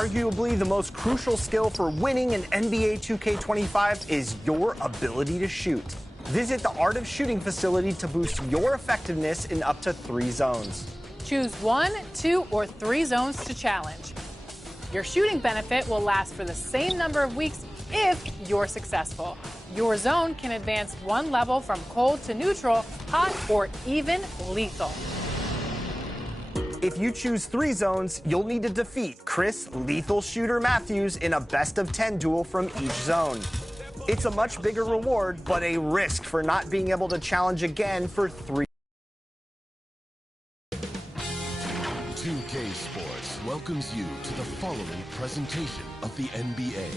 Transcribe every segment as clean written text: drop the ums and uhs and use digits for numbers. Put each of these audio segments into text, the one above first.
Arguably, the most crucial skill for winning in NBA 2K25 is your ability to shoot. Visit the Art of Shooting facility to boost your effectiveness in up to 3 zones. Choose 1, 2, or 3 zones to challenge. Your shooting benefit will last for the same number of weeks if you're successful. Your zone can advance 1 level from cold to neutral, hot, or even lethal. If you choose 3 zones, you'll need to defeat Chris Lethal Shooter Matthews in a best-of-10 duel from each zone. It's a much bigger reward, but a risk for not being able to challenge again for 3. 2K Sports welcomes you to the following presentation of the NBA.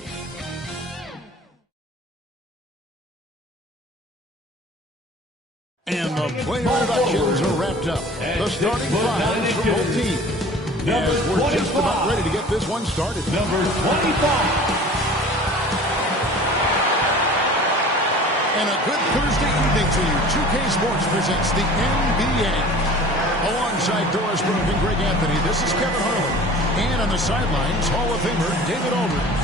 And the player introductions are wrapped up. The starting fives for both teams. Yes, we're just about ready to get this one started. Number 25. And a good Thursday evening to you. 2K Sports presents the NBA. Alongside Doris Burke and Greg Anthony, this is Kevin Harlan. And on the sidelines, Hall of Famer David Aldridge.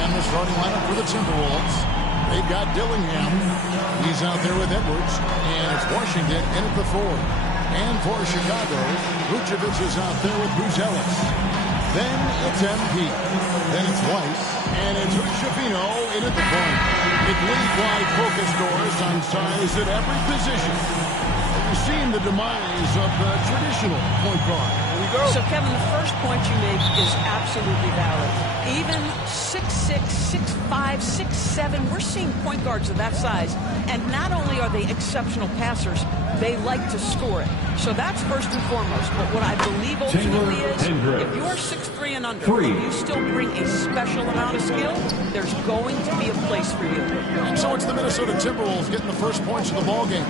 And the starting lineup for the Timberwolves. They've got Dillingham. He's out there with Edwards. And it's Washington in at the 4. And for Chicago, Vucevic is out there with Bruce Ellis. Then it's MP. Then it's White. And it's Shafino in at the point. It league-wide focus doors on size at every position. We've seen the demise of the traditional point guard. Here we go. So, Kevin, the first point you make is absolutely valid. Even 6'6", 6'5", 6'7", we're seeing point guards of that size. And not only are they exceptional passers, they like to score it. So that's first and foremost. But what I believe ultimately is, if you're 6'3" and under, and you still bring a special amount of skill, there's going to be a place for you. And so it's the Minnesota Timberwolves getting the first points of the ball game.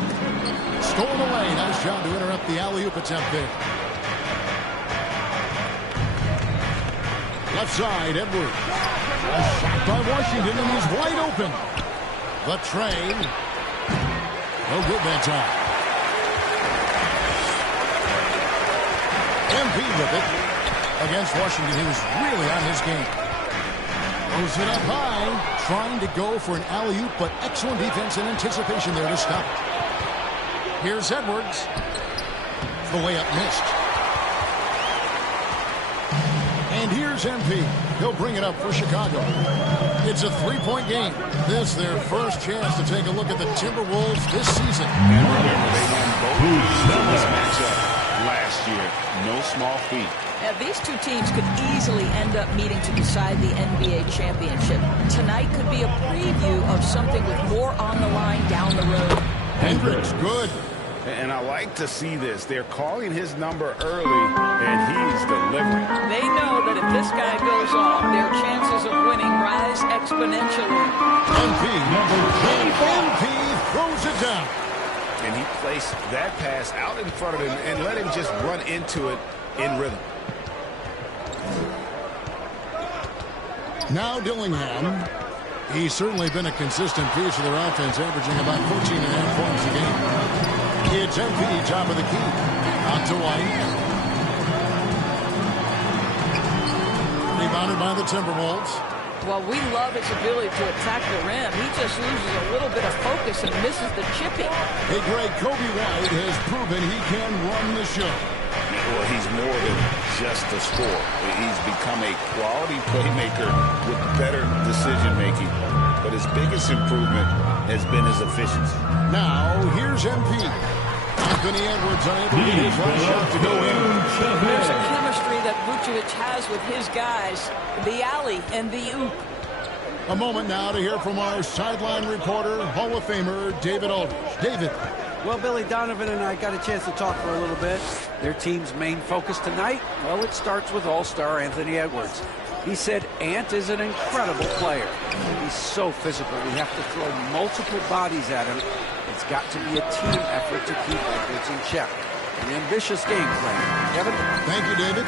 Stolen away. Nice job to interrupt the alley-oop attempt there. Left side, Edwards. A shot by Washington, and he's wide open. The train. No good that time. MP with it. Against Washington, he was really on his game. Throws it up high. Trying to go for an alley-oop, but excellent defense and anticipation there to stop it. Here's Edwards. The layup missed. And here's MP. He'll bring it up for Chicago. It's a 3-point game. This their first chance to take a look at the Timberwolves this season. And remember, they won both in this matchup last year. No small feat. These two teams could easily end up meeting to decide the NBA championship. Tonight could be a preview of something with more on the line down the road. Hendricks, good. And I like to see this. They're calling his number early, and he's delivering. They know that if this guy goes off, their chances of winning rise exponentially. MP throws it down. And he placed that pass out in front of him and let him just run into it in rhythm. Now Dillingham. He's certainly been a consistent piece of their offense, averaging about 14.5 points a game. It's MP, top of the key. Out to White. Rebounded by the Timberwolves. Well, we love his ability to attack the rim. He just loses a little bit of focus and misses the chipping. Hey, Greg, Kobe White has proven he can run the show. Well, he's more than just a scorer. He's become a quality playmaker with better decision-making. But his biggest improvement has been his efficiency. Now, here's MP. Anthony Edwards unable to get his last shot to go in. There's a chemistry that Vucevic has with his guys, the alley and the oop. A moment now to hear from our sideline reporter, Hall of Famer David Aldridge. David. Well, Billy Donovan and I got a chance to talk for a little bit. Their team's main focus tonight, well, it starts with all-star Anthony Edwards. He said Ant is an incredible player. He's so physical. We have to throw multiple bodies at him. It's got to be a team effort to keep Edwards in check. An ambitious game plan. Kevin? Thank you, David.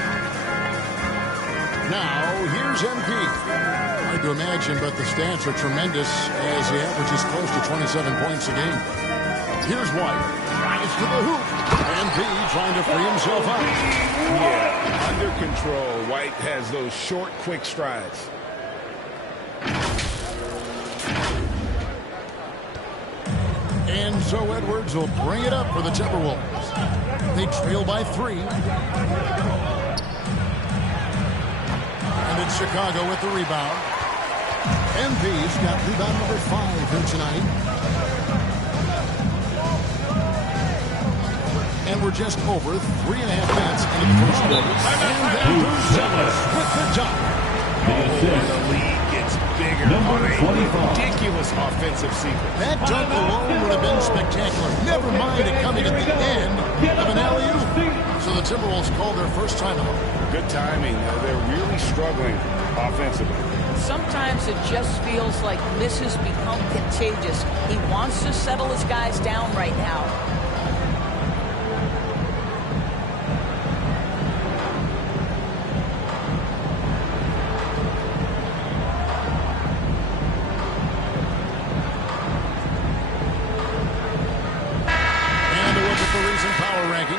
Now, here's MP. Hard to imagine, but the stats are tremendous as he averages close to 27 points a game. Here's White. Drives to the hoop. And B trying to free himself up. Yeah, under control. White has those short, quick strides. And so Edwards will bring it up for the Timberwolves. They trail by 3. And it's Chicago with the rebound. MP's got rebound number 5 here tonight. And we're just over 3.5 minutes into the first quarter. And there's Dallas with the dunk. The lead gets bigger on a ridiculous offensive sequence. That dunk alone would have been spectacular. Never mind it coming at the end of an alley-oop. So the Timberwolves call their first timeout. Good timing. They're really struggling offensively. Sometimes it just feels like misses become contagious. He wants to settle his guys down right now.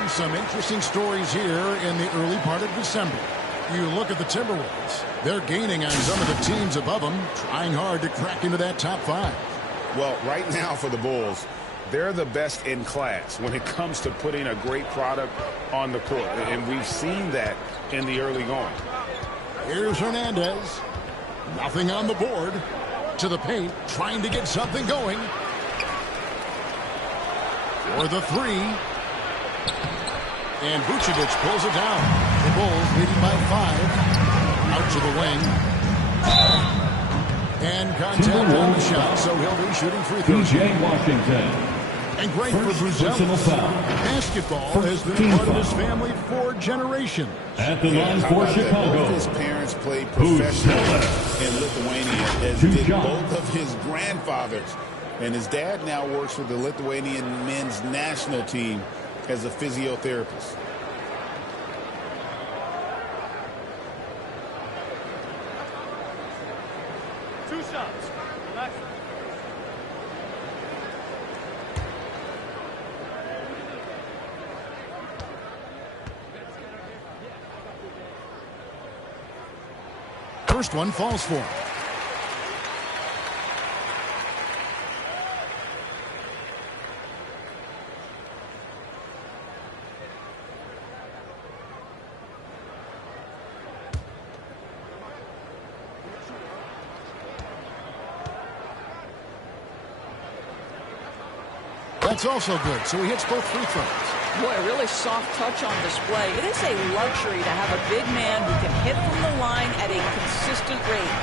Some interesting stories here in the early part of December. You look at the Timberwolves. They're gaining on some of the teams above them, trying hard to crack into that top 5. Well, right now for the Bulls, they're the best in class when it comes to putting a great product on the court. And we've seen that in the early going. Here's Hernandez. Nothing on the board. To the paint, trying to get something going. For the 3. And Vucevic pulls it down. The Bulls leading by 5. Out to the wing. And contact on the shot, so he'll be shooting free throws. PJ Washington. And great for Brazil. Basketball has been part of his family for generations. At the line for Chicago. Both his parents played professionally in Lithuania, as did both of his grandfathers. And his dad now works with the Lithuanian men's national team as a physiotherapist. Two shots. Relax. First one falls for him. That's also good, so he hits both free throws. Boy, a really soft touch on display. It is a luxury to have a big man who can hit from the line at a consistent rate.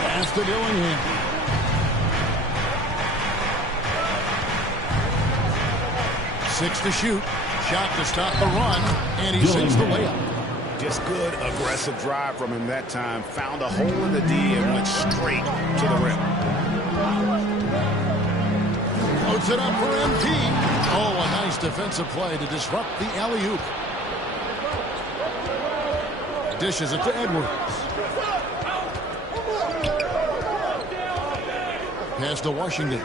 Pass to Dillingham. Six to shoot. Shot to stop the run, and he sinks the layup. Just good, aggressive drive from him that time. Found a hole in the D and went straight to the rim. Loads it up for MP. Oh, a nice defensive play to disrupt the alley-oop. Dishes it to Edwards. Pass to Washington.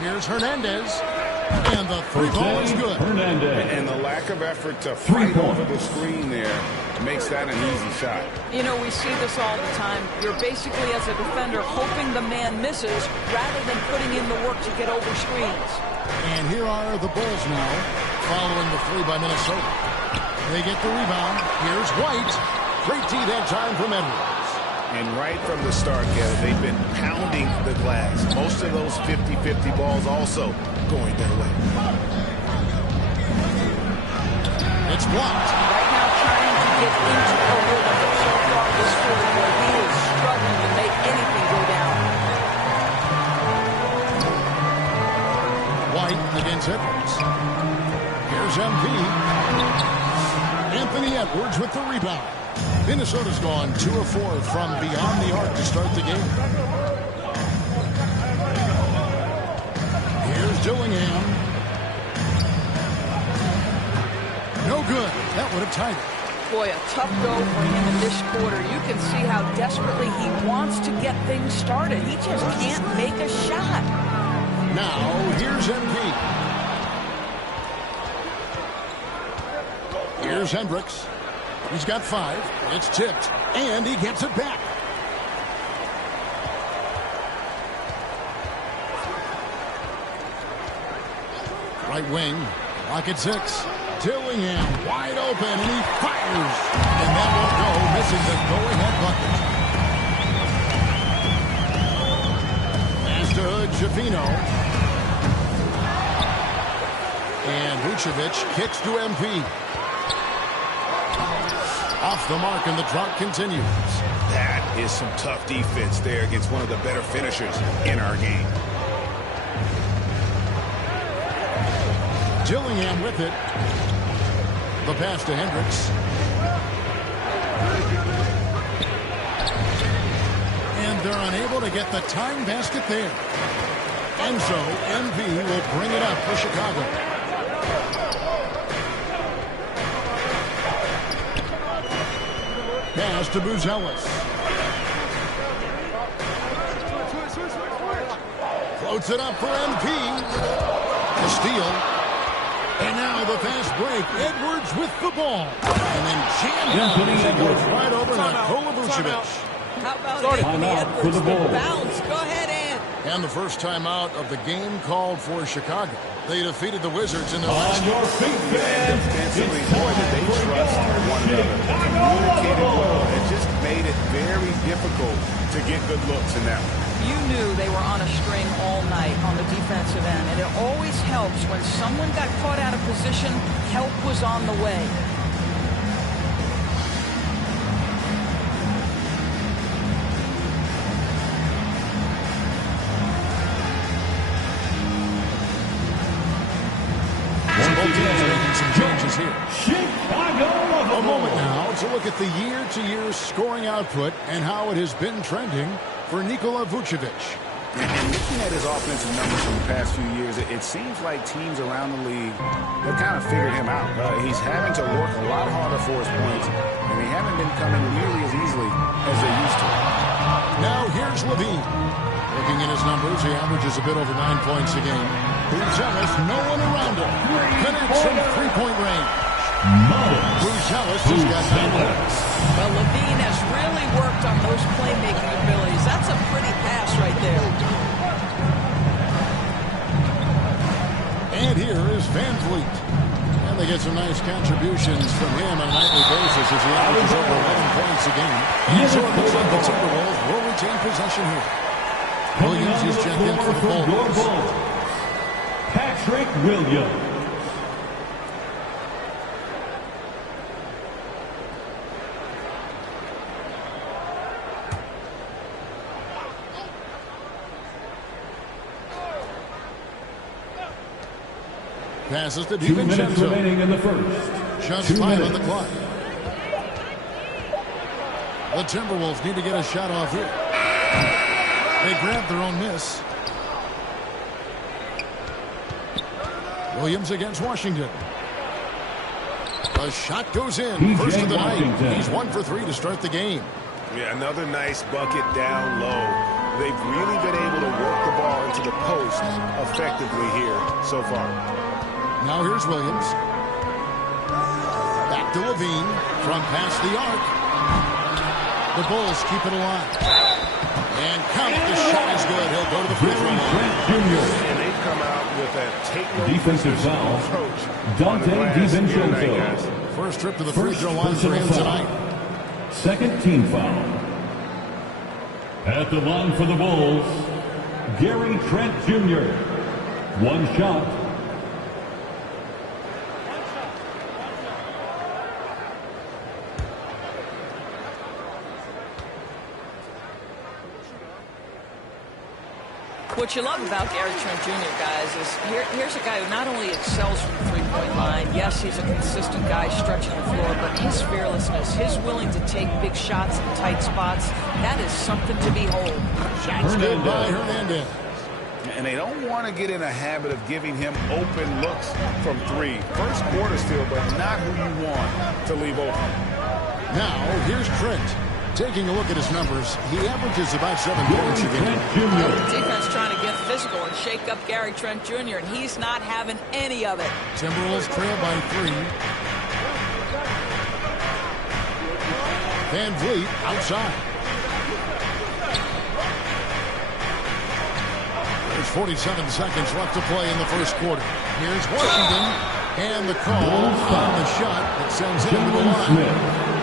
Here's Hernandez. And the three ball is good. And the lack of effort to fight over the screen there makes that an easy shot. You know, we see this all the time. You're basically, as a defender, hoping the man misses rather than putting in the work to get over screens. And here are the Bulls now, following the 3 by Minnesota. They get the rebound. Here's White. Great D that time from Edwards. And right from the start, Kevin, they've been pounding the glass. Most of those 50-50 balls also going their way. It's blocked. Right now trying to get into a rhythm, but so far this quarter, where he is struggling to make anything go down. White against Edwards. Here's MP. Anthony Edwards with the rebound. Minnesota's gone 2 of 4 from beyond the arc to start the game. Here's Dillingham. No good. That would have tied it. Boy, a tough go for him in this quarter. You can see how desperately he wants to get things started. He just can't make a shot. Now, here's MP. Here's Hendricks. He's got 5. It's tipped, and he gets it back. Right wing, pocket 6. Dillingham wide open, and he fires. And that won't go, missing the go-ahead bucket. Pass to Javino. And Vucevic kicks to MP. Off the mark, and the drought continues. That is some tough defense there against one of the better finishers in our game. Dillingham with it. The pass to Hendricks. And they're unable to get the tying basket there. And so MP will bring it up for Chicago. Pass to Buzelis. Floats it up for MP. The steal. And now the fast break. Edwards with the ball. And then jammed out as he goes right over Nikola Vucevic. How about Anthony Edwards? The bounce. Go ahead, Ant. And the first timeout of the game called for Chicago. They defeated the Wizards in their last On your feet, fans. Defensively, boy, did they trust one another. Communicated well. It just made it very difficult to get good looks in that one. You knew they were on a string all night on the defensive end, and it always helps when someone got caught out of position, help was on the way. Both teams making some changes here. Chicago. A moment now to look at the year-to-year scoring output and how it has been trending for Nikola Vucevic. And looking at his offensive numbers from the past few years, it seems like teams around the league have kind of figured him out. He's having to work a lot harder for his points, and they haven't been coming nearly as easily as they used to. Now here's Levine. Looking at his numbers, he averages a bit over 9 points a game. Buzelis, no one around him. Connects from three-point range. Buzelis has got 9 points. Well, Levine has really worked on those playmaking abilities. That's a pretty pass right there. And here is Van Vliet. And they get some nice contributions from him on a nightly basis as he averages over 11 points a game. And so it looks like the Timberwolves will retain possession here. Williams is checked in for the Bulls. Patrick Williams. Passes to 2 minutes DiVincenzo. remaining in the first. Just 2 5 minutes. on the clock. The Timberwolves need to get a shot off here. They grab their own miss. Williams against Washington. The shot goes in. First of the night. He's 1 for 3 to start the game. Yeah, another nice bucket down low. They've really been able to work the ball into the post effectively here so far. Now here's Williams. Back to Levine from past the arc. The Bulls keep it alive. And count it. The shot is good. He'll go to the free throw line. And they come out with that take no Defensive foul. approach. Dante DiVincenzo. First trip to the free throw line for him tonight. Second team foul. At the line for the Bulls, Gary Trent Jr. 1 shot. What you love about Gary Trent Jr., guys, is here's a guy who not only excels from the three-point line, yes, he's a consistent guy stretching the floor, but his fearlessness, his willing to take big shots in tight spots, that is something to behold. Shots good by Hernandez. And they don't want to get in a habit of giving him open looks from three. First quarter still, but not who you want to leave open. Now, here's Trent. Taking a look at his numbers, he averages about 7 points a game. Well, the defense trying to get physical and shake up Gary Trent Jr., and he's not having any of it. Timberwolves trail by 3. Van Vliet outside. There's 47 seconds left to play in the first quarter. Here's Washington, and the call on the shot that sends him to the line.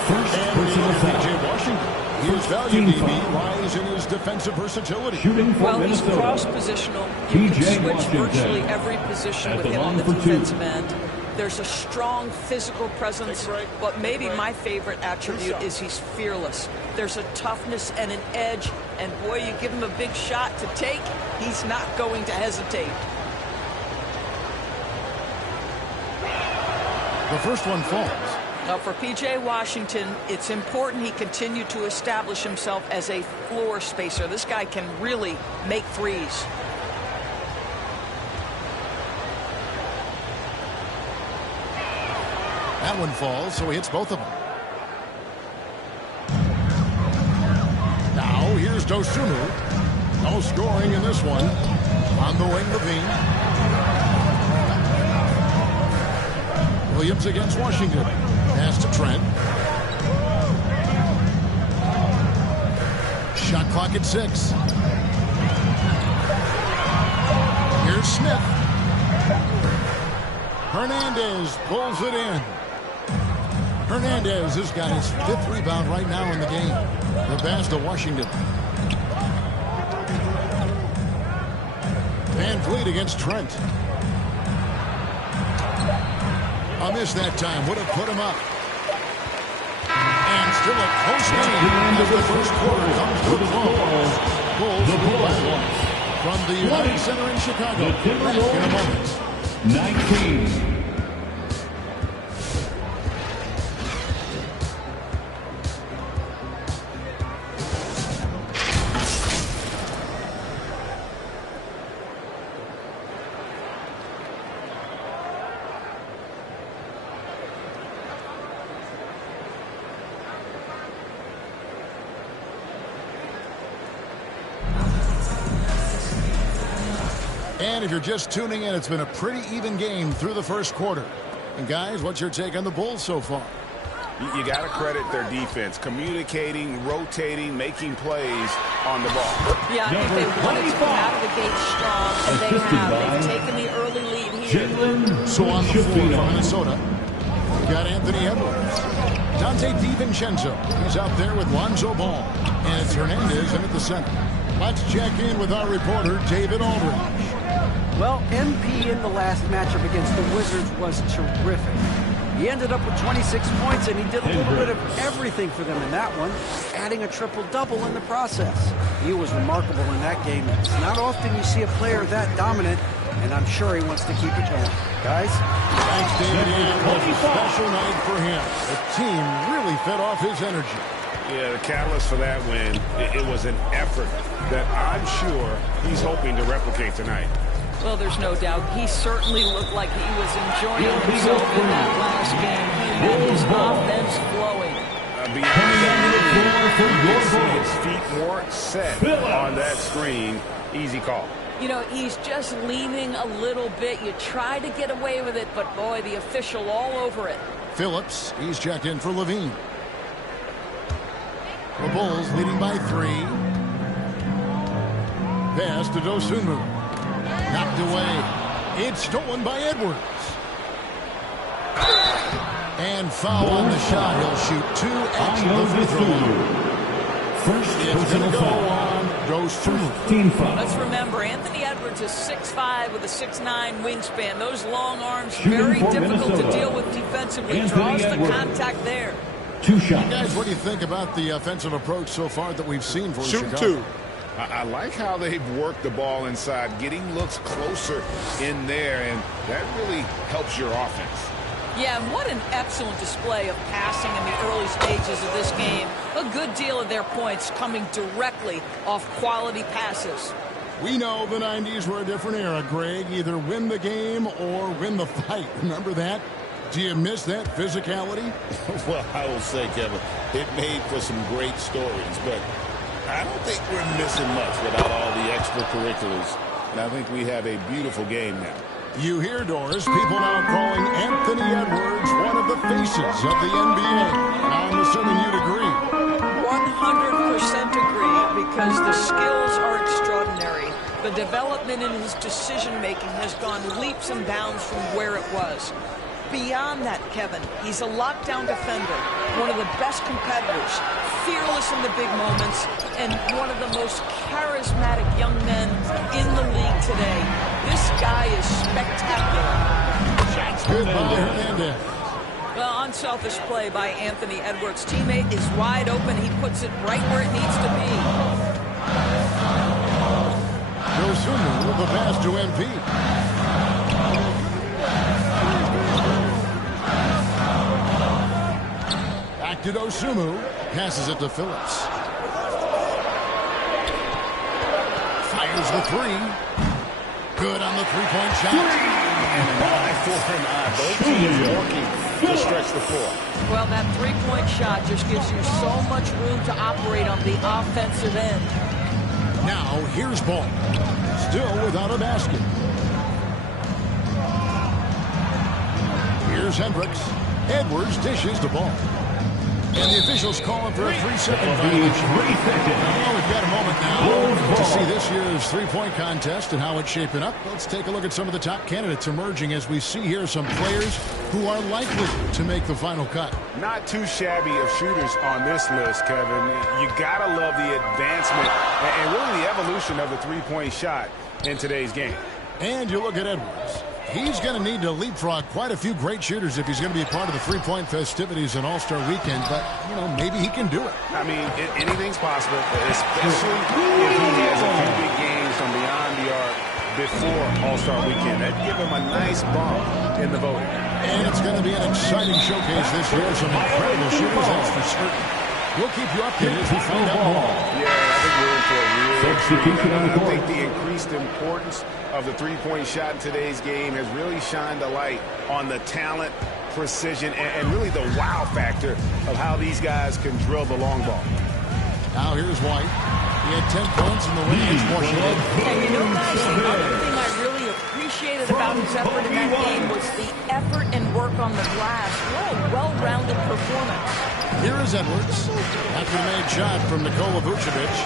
First personal P.J. Washington. His value, DB, lies in his defensive versatility. Shooting for well, he's Minnesota. cross-positional. You can P.J. switch Washington. virtually every position At with the him on the line for defensive 2. end. There's a strong physical presence, but maybe my favorite attribute is he's fearless. There's a toughness and an edge, and boy, you give him a big shot to take, he's not going to hesitate. The first one falls. Now for P.J. Washington, it's important he continue to establish himself as a floor spacer. This guy can really make threes. That one falls, so he hits both of them. Now, here's Dosunmu. No scoring in this one. On the wing, Levine. Williams against Washington. Pass to Trent. Shot clock at 6. Here's Smith. Hernandez pulls it in. Hernandez has got his 5th rebound right now in the game. The pass to Washington. Van Vliet against Trent. A miss that time. Would have put him up. And still a close game as the first quarter comes to a close. Bulls from the United Center in Chicago. Back in a moment. 19. And if you're just tuning in, it's been a pretty even game through the first quarter. And guys, what's your take on the Bulls so far? You got to credit their defense, communicating, rotating, making plays on the ball. Yeah, I think they wanted to come out of the gate strong, and they have. They've taken the early lead here. So on the floor for Minnesota, we got Anthony Edwards. Dante DiVincenzo. He's out there with Lonzo Ball. And it's Hernandez in at the center. Let's check in with our reporter, David Aldridge. Well, MP in the last matchup against the Wizards was terrific. He ended up with 26 points, and he did a little bit of everything for them in that one, adding a triple-double in the process. He was remarkable in that game. It's not often you see a player that dominant, and I'm sure he wants to keep it going. Guys? Thanks, David. It was a special night for him. The team really fed off his energy. Yeah, the catalyst for that win, it was an effort that I'm sure he's hoping to replicate tonight. Well, there's no doubt. He certainly looked like he was enjoying himself in that last game. He had his offense flowing. Beyond his feet more set on that screen. Easy call. You know, he's just leaning a little bit. You try to get away with it, but boy, the official all over it. Phillips, he's checked in for Levine. The Bulls leading by 3. Pass to Dosunmu. Knocked away. It's stolen by Edwards. And foul on the shot. He'll shoot 2 at the free throw line. First It's going to go on Dosunmu. Let's remember, Anthony Edwards is 6'5" with a 6'9" wingspan. Those long arms, very difficult to deal with defensively. Draws the contact there. 2 shots. Guys, what do you think about the offensive approach so far that we've seen for Chicago? Shoot 2. I like how they've worked the ball inside, getting looks closer in there, and that really helps your offense. Yeah, and what an excellent display of passing in the early stages of this game. A good deal of their points coming directly off quality passes. We know the 90s were a different era, Greg. Either win the game or win the fight. Remember that? Do you miss that physicality? Well, I will say, Kevin, it made for some great stories, but I don't think we're missing much without all the extracurriculars. And I think we have a beautiful game now. You hear, Doris, people now calling Anthony Edwards one of the faces of the NBA. I'm assuming you'd agree. 100% agree, because the skills are extraordinary. The development in his decision-making has gone leaps and bounds from where it was. Beyond that, Kevin, he's a lockdown defender, one of the best competitors, fearless in the big moments, and one of the most charismatic young men in the league today. This guy is spectacular. Good by Hernandez. Well, unselfish play by Anthony Edwards. Teammate is wide open. He puts it right where it needs to be. Dosunmu with the pass to MP. Back to Dosunmu. Passes it to Phillips. Fires the three. Good on the three-point shot. And an eye for an eye. Both teams working to stretch the floor. Well, that three-point shot just gives you so much room to operate on the offensive end. Now, here's Ball. Still without a basket. Here's Hendricks. Edwards dishes the ball. And the officials calling for a 3-second violation. Well, we've got a moment now to see this year's three-point contest and how it's shaping up. Let's take a look at some of the top candidates emerging as we see here some players who are likely to make the final cut. Not too shabby of shooters on this list, Kevin. You gotta love the advancement and really the evolution of the three-point shot in today's game. And you look at Edwards. He's going to need to leapfrog quite a few great shooters if he's going to be a part of the three-point festivities in All-Star Weekend. But, you know, maybe he can do it. I mean, anything's possible, especially if he has a few big games from beyond the arc before All-Star Weekend. That'd give him a nice bump in the voting. And it's going to be an exciting showcase this year. Some incredible shooters, that's for certain. We'll keep you updated as we find out more. Yeah, I think we're in for a real treat. I think the increased importance of the three-point shot in today's game has really shined a light on the talent, precision, and really the wow factor of how these guys can drill the long ball. Now here's White. He had 10 points in the win against Washington. And you know, guys, the other thing I really appreciated about his effort in that game was the effort and work on the glass. What a well-rounded performance. Here is Edwards. After the made shot from Nikola Vucevic.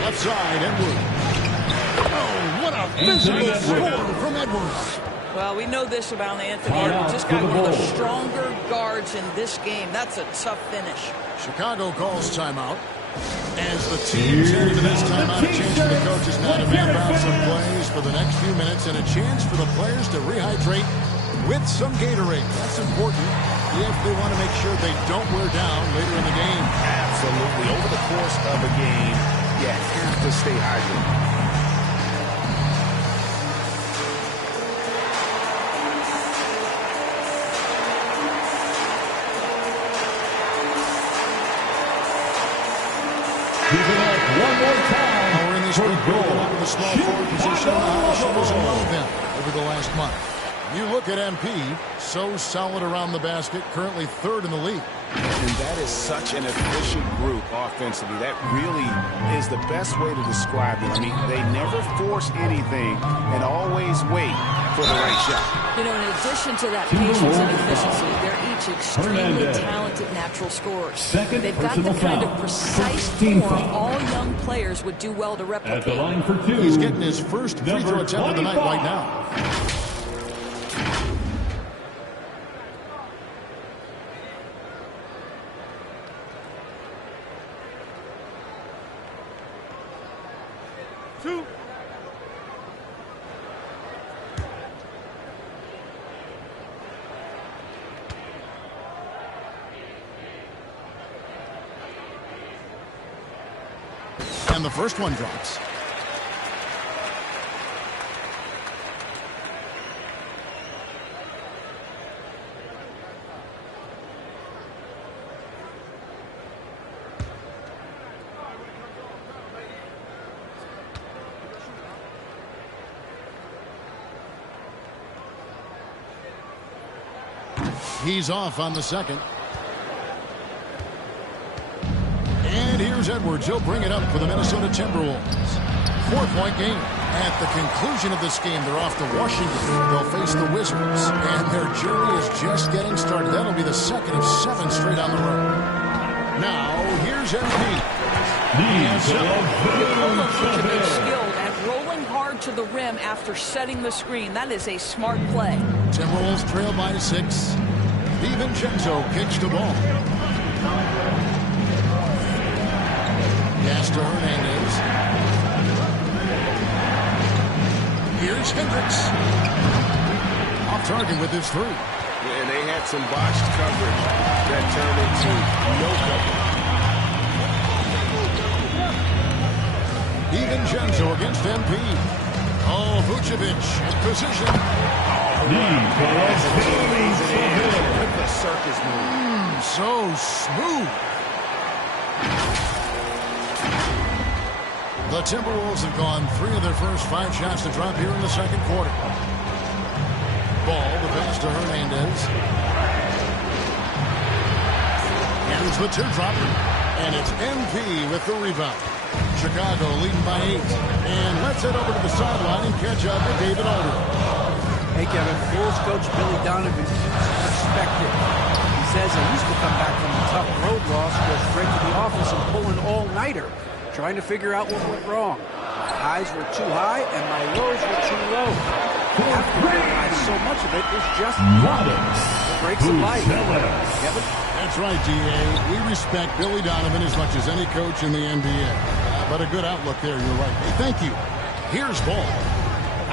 Left side, Edwards. Oh, what a physical score from Edwards. Well, we know this about Anthony Edwards. This guy, one of the stronger guards in this game. That's a tough finish. Chicago calls timeout. As the teams head into this timeout, a chance for the coaches now to map out some plays for the next few minutes and a chance for the players to rehydrate with some Gatorade. That's important if they want to make sure they don't wear down later in the game. Absolutely. Over the course of a game, you have to stay hydrated. One more time. We're in this week building up the small forward position. Shows a lot of them over the last month. You look at MP, so solid around the basket, currently third in the league. And that is such an efficient group offensively. That really is the best way to describe it. I mean, they never force anything and always wait for the right shot. You know, in addition to that patience and efficiency, they're each extremely talented natural scorers. They've got the kind of precise form all young players would do well to replicate. At the line for two. He's getting his first free throw attempt of the night right now. And the first one drops. He's off on the second. And here's Edwards. He'll bring it up for the Minnesota Timberwolves. 4-point game. At the conclusion of this game, they're off to Washington. They'll face the Wizards. And their journey is just getting started. That'll be the second of 7 straight on the road. Now, here's MP. Both have been skilled at rolling hard to the rim after setting the screen. That is a smart play. Timberwolves trail by 6. DiVincenzo kicks the ball. Pass to Hernandez. Here's Hendricks. Off target with his 3. And they had some botched coverage that turned into no coverage. DiVincenzo against MP. Oh, Vucevic in position. The circus move. So smooth. The Timberwolves have gone 3 of their first 5 shots to drop here in the second quarter. Ball, the pass to Hernandez. Here's the teardrop. And it's MP with the rebound. Chicago leading by 8. And let's head over to the sideline and catch up with David Alder. Hey, Kevin, Bulls coach Billy Donovan is respected. He says he used to come back from a tough road loss, go straight to the office and pull an all-nighter, trying to figure out what went wrong. My highs were too high and my lows were too low. I have to realize so much of it is just the breaks of life. Kevin? That's right, D.A. We respect Billy Donovan as much as any coach in the NBA. But a good outlook there, you're right. Hey, thank you. Here's ball.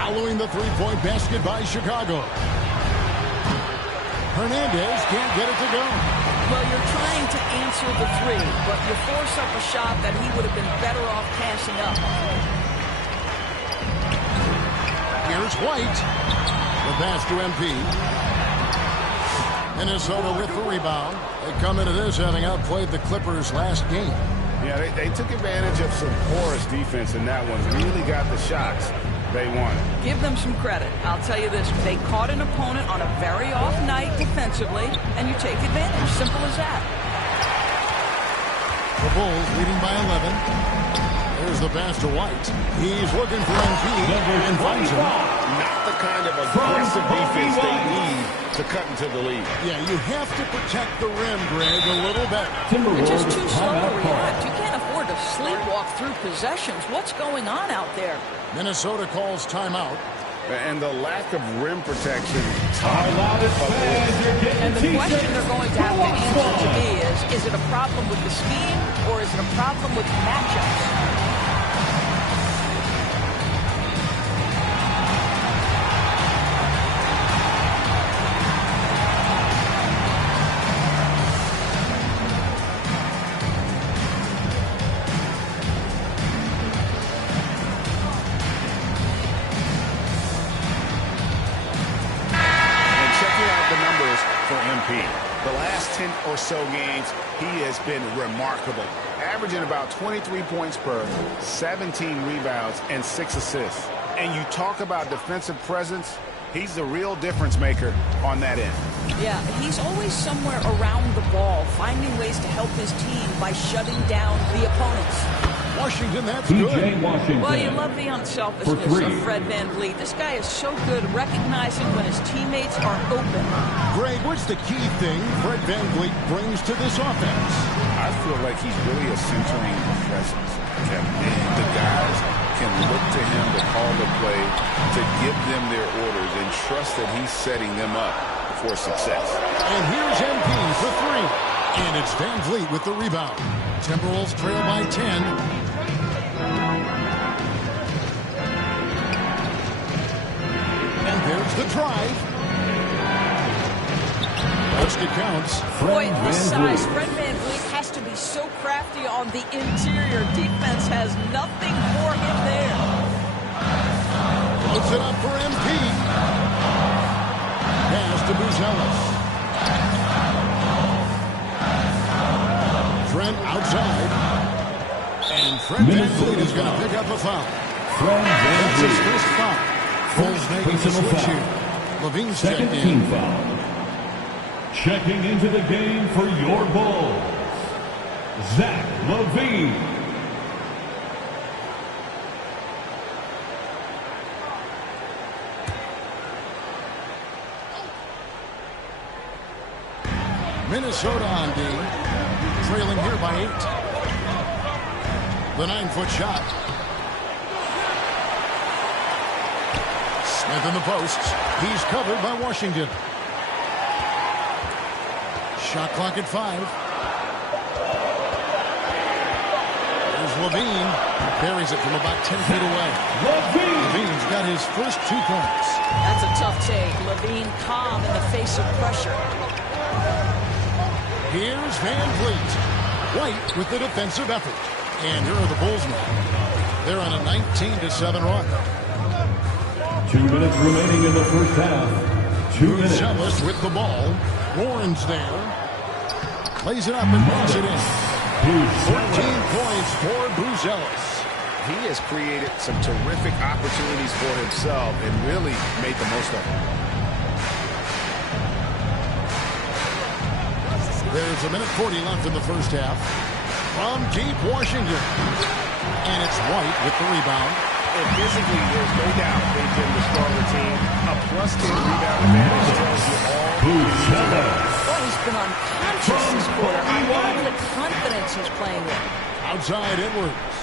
Following the 3-point basket by Chicago. Hernandez can't get it to go. Well, you're trying to answer the 3, but you force up a shot that he would have been better off passing up. Here's White. The pass to MP. Minnesota with the rebound. They come into this having outplayed the Clippers last game. Yeah, they took advantage of some porous defense in that one. Really got the shots they wanted. Give them some credit. I'll tell you this. They caught an opponent on a very off night defensively, and you take advantage. Simple as that. The Bulls leading by 11. There's the pass to White. He's looking for MP and finds him. Not the kind of aggressive defense they need to cut into the lead. Yeah, you have to protect the rim, Greg, a little better. You're just too slow to react. You can't afford to sleepwalk through possessions. What's going on out there? Minnesota calls timeout. And the lack of rim protection. And the question they're going to have to answer to me is it a problem with the scheme or is it a problem with matchups? The last 10 or so games, he has been remarkable. Averaging about 23 points per, 17 rebounds, and 6 assists. And you talk about defensive presence, he's the real difference maker on that end. Yeah, he's always somewhere around the ball, finding ways to help his team by shutting down the opponents. Washington, that's good. Washington. Well, you love the unselfishness of Fred VanVleet. This guy is so good recognizing when his teammates are open. Greg, what's the key thing Fred VanVleet brings to this offense? I feel like he's really a centering presence, Kevin. The guys can look to him to call the play, to give them their orders, and trust that he's setting them up for success. And here's MP for 3. And it's VanVleet with the rebound. Timberwolves trail by 10. And there's the drive. Basket counts. Boy, at this size, Fred VanVleet has to be so crafty on the interior. Defense has nothing for him there. Puts it up for MP. Pass to Buzelis. Trent outside. And Fred VanVleet is going to pick up a foul. That's his first foul. Bulls making the switch here. Levine's checked in. Checking into the game for your Bulls, Zach LaVine. Minnesota on D, trailing here by 8. The 9-foot shot. Smith in the posts. He's covered by Washington. Shot clock at 5. There's LaVine. Buries it from about 10 feet away. LaVine's got his first 2 points. That's a tough take. LaVine calm in the face of pressure. Here's Van Vliet. White with the defensive effort. And here are the Bulls now. They're on a 19-7 run. 2 minutes remaining in the first half. 2 minutes. Ellis with the ball. Warren's there. Lays it up and brings it in. 14 points for Buzelis. He has created some terrific opportunities for himself and really made the most of them. There's a minute 40 left in the first half. From deep Washington. And it's White with the rebound. And physically, there's no doubt they've been the stronger team. A +10 rebound advantage tells you all. Well, he's been unconscious this quarter. I love the confidence he's playing with. Outside Edwards.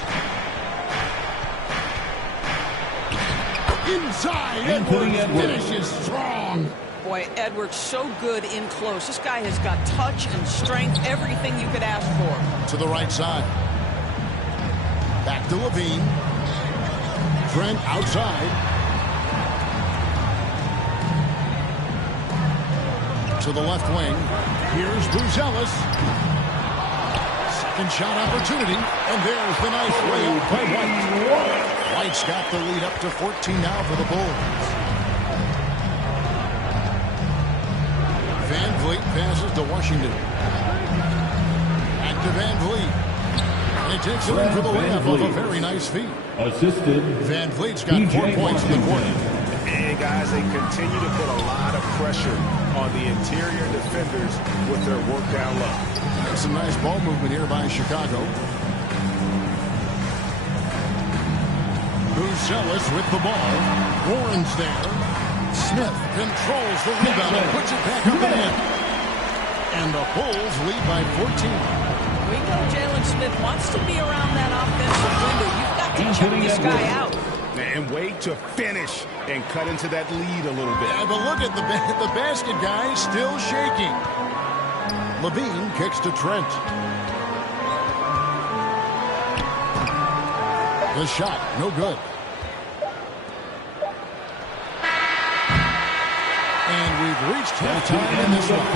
Inside Edwards finishes strong. Boy, Edwards so good in close. This guy has got touch and strength, everything you could ask for. To the right side. Back to LaVine. Trent outside. To the left wing. Here's Buzelis. Second shot opportunity. And there's the nice layup by White. White's got the lead up to 14 now for the Bulls. Van Vliet passes to Washington. Back to Van Vliet. And he takes it in for the layup off a very nice feed. Assisted. Van Vliet's got 4 points in the quarter. And guys, they continue to put a lot of pressure on the interior defenders with their work down low. There's some nice ball movement here by Chicago. Buzelis with the ball. Warren's there. Smith controls the rebound and puts it back up and in. And the Bulls lead by 14. We know Jalen Smith wants to be around that offensive window. You've got to check this guy out. And wait to finish and cut into that lead a little bit. Yeah, but look at the basket guy still shaking. LaVine kicks to Trent. The shot, no good. And we've reached halftime in this one.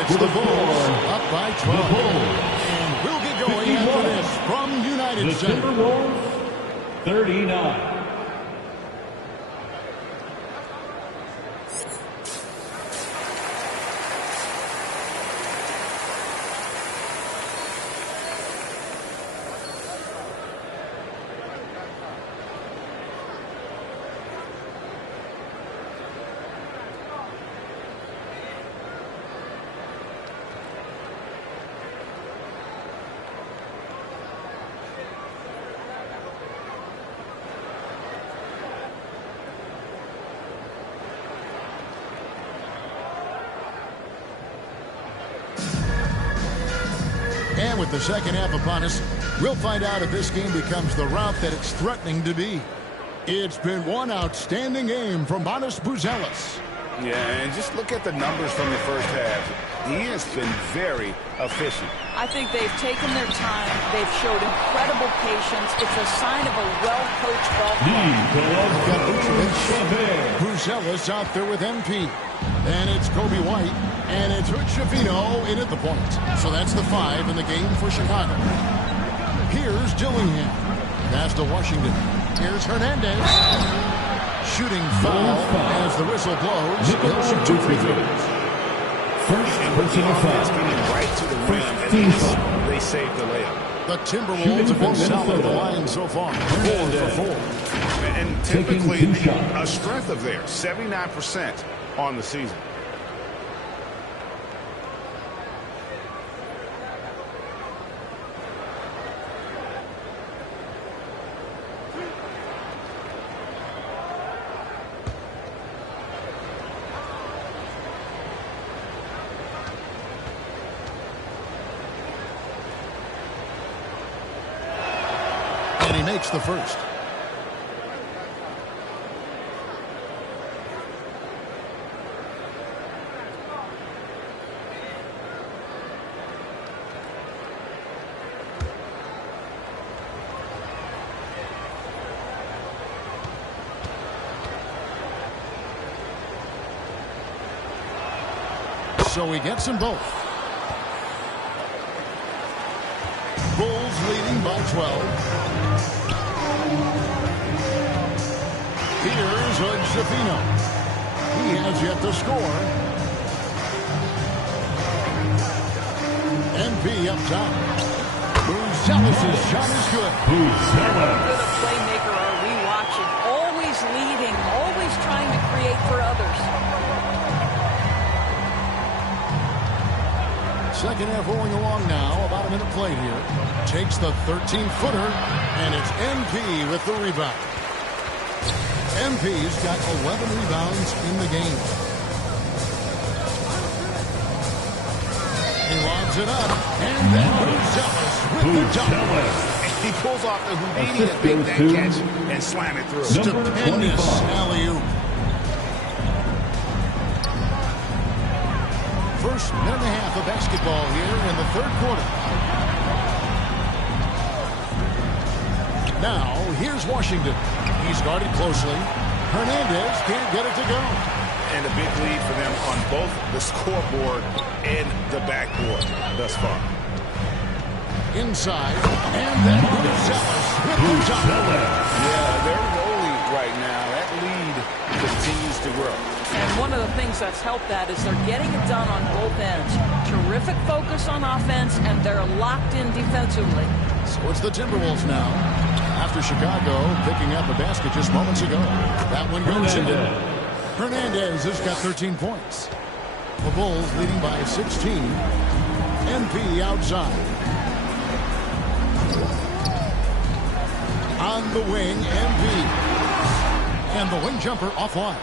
It's the Bulls up by 12. And we'll get going after this from United Center. Timberwolves 39. And with the second half upon us, we'll find out if this game becomes the rout that it's threatening to be. It's been one outstanding game from Buzelis. Yeah, and just look at the numbers from the first half. He has been very efficient. I think they've taken their time. They've showed incredible patience. It's a sign of a well-coached ball club. Buzelis out there with MP. And it's Kobe White. And it's Hood-Schifino in at the point. So that's the 5 in the game for Chicago. Here's Dillingham. Pass to Washington. Here's Hernandez. Shooting foul as the whistle blows. He'll shoot 2 free throws. First personal foul. Getting right to the rim, and they saved the layup. The Timberwolves have been solid at the line so far. 4 for 4. And typically a strength of theirs, 79% on the season. And he makes the first. So he gets them both. Bulls leading by 12. Here's Josefino. He has yet to score. MP up top. Buzelis' shot is good. How good a playmaker are we watching? Always leading, always trying to create for others. Second half rolling along now. About a minute played here. Takes the 13-footer, and it's MP with the rebound. MP's got 11 rebounds in the game. He lobs it up, and then Buzelis with the dunk. He pulls off the Houdini to make that catch and slam it through. Stupendous alley-oop. First minute and a half of basketball here in the third quarter. Now, here's Washington. He's guarded closely. Hernandez can't get it to go. And a big lead for them on both the scoreboard and the backboard thus far. Inside, and then Buzelis with the shot. Yeah, they're rolling right now. That lead continues to grow. And one of the things that's helped that is they're getting it done on both ends. Terrific focus on offense, and they're locked in defensively. So it's the Timberwolves now. After Chicago picking up a basket just moments ago. That one goes in. Hernandez has got 13 points. The Bulls leading by 16. MP outside. On the wing, MP. And the wing jumper offline.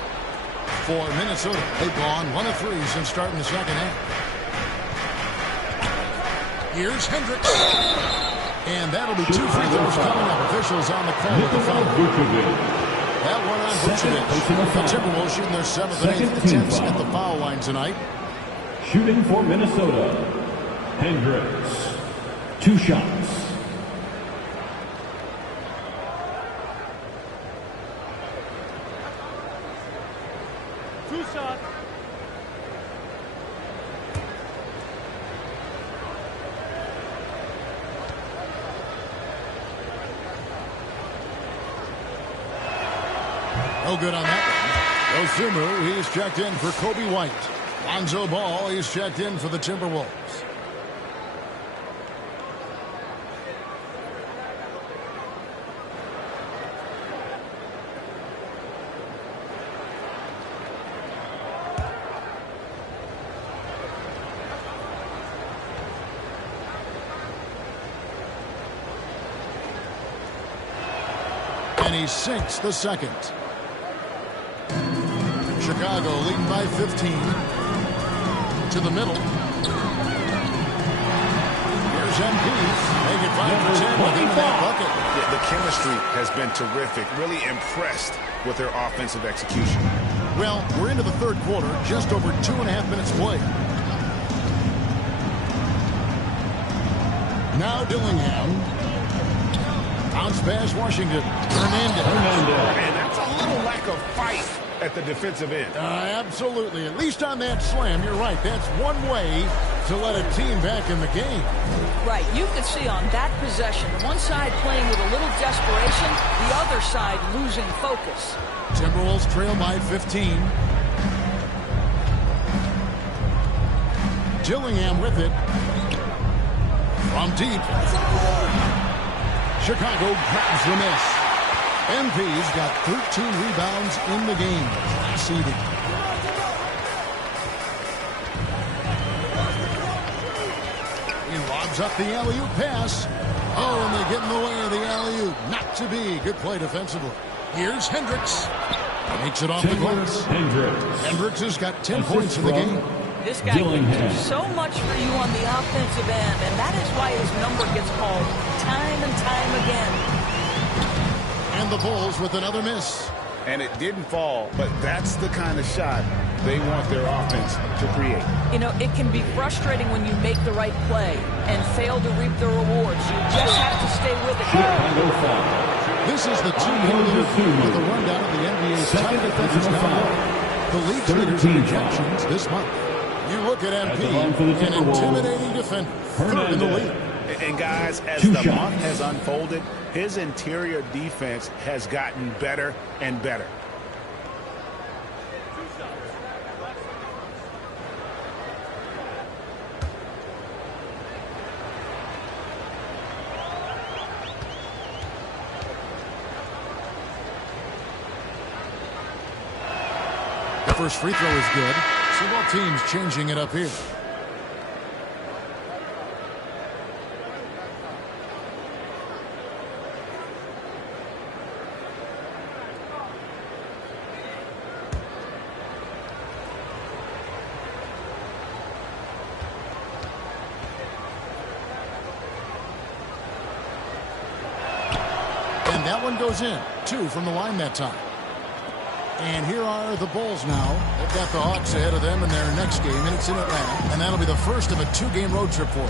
For Minnesota, they've gone 1 of 3 since starting the second half. Here's Hendricks. And that'll be 2 free throws coming up. Officials on the call with the foul. That one on Vucevic. The Timberwolves shooting their 7th and 8th attempts at the foul line tonight. Shooting for Minnesota, Hendricks. 2 shots. No good on that one. Osumu, he's checked in for Kobe White. Lonzo Ball, he's checked in for the Timberwolves. And he sinks the second. Chicago leading by 15. To the middle. Here's MP. Make it 5 for 10 with him in that bucket. Yeah, the chemistry has been terrific. Really impressed with their offensive execution. Well, we're into the third quarter. Just over 2.5 minutes played. Now Dillingham. Bounce pass Washington. Hernandez. And that's a little lack of fight at the defensive end. Absolutely. At least on that slam, you're right. That's one way to let a team back in the game. Right. You could see on that possession, one side playing with a little desperation, the other side losing focus. Timberwolves trail by 15. Dillingham with it. From deep. Chicago grabs the miss. MP's got 13 rebounds in the game. Seeding. He lobs up the alley-oop pass. Oh, and they get in the way of the alley-oop. Not to be. Good play defensively. Here's Hendricks. Makes it off the glass. Hendricks has got 10 points in the game. This guy can do so much for you on the offensive end, and that is why his number gets called time and time again. And the Bulls with another miss. And it didn't fall, but that's the kind of shot they want their offense to create. You know, it can be frustrating when you make the right play and fail to reap the rewards. You just have to stay with it. This is the two-game with a rundown of the NBA's top defenders now. The league's leaders in rejections this month. You look at MP, an intimidating defender, third in the league. And guys, as the month has unfolded, his interior defense has gotten better and better. The first free throw is good. So both teams changing it up here. And that one goes in. 2 from the line that time. And here are the Bulls now. They've got the Hawks ahead of them in their next game, and it's in Atlanta. And that'll be the first of a 2-game road trip for them.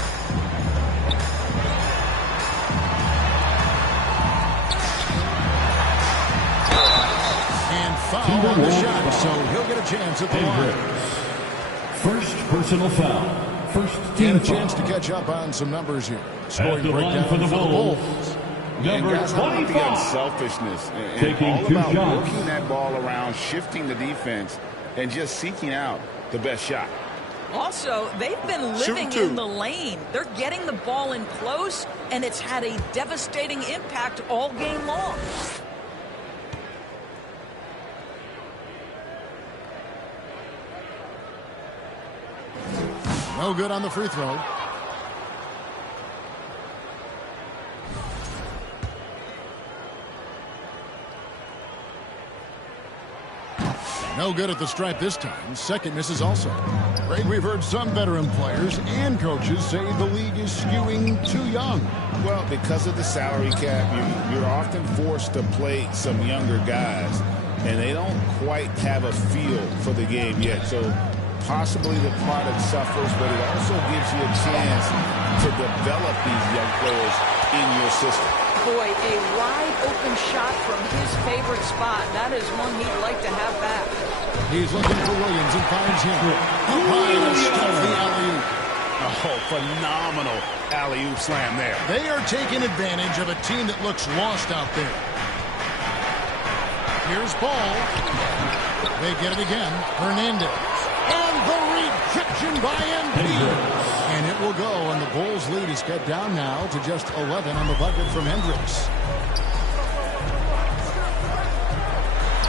And foul on the shot, so he'll get a chance at the line. First personal foul. First team and a chance to catch up on some numbers here. Scoring breakdown for the Bulls. Number 25. The unselfishness and taking all 2 about shots. working that ball around, shifting the defense, and just seeking out the best shot. Also, they've been living in the lane. They're getting the ball in close, and it's had a devastating impact all game long. No good on the free throw. No good at the stripe this time. Second misses also. Greg, we've heard some veteran players and coaches say the league is skewing too young. Well, because of the salary cap, you're often forced to play some younger guys, and they don't quite have a feel for the game yet. So possibly the product suffers, but it also gives you a chance to develop these young players in your system. Boy, a wide-open shot from his favorite spot. That is one he'd like to have back. He's looking for Williams and finds him. Up high to stuff the alley-oop. Oh, phenomenal alley-oop slam there. They are taking advantage of a team that looks lost out there. Here's Ball. They get it again. Hernandez. And the rejection by MP. And it will go, and the Bulls' lead is cut down now to just 11 on the bucket from Hendricks.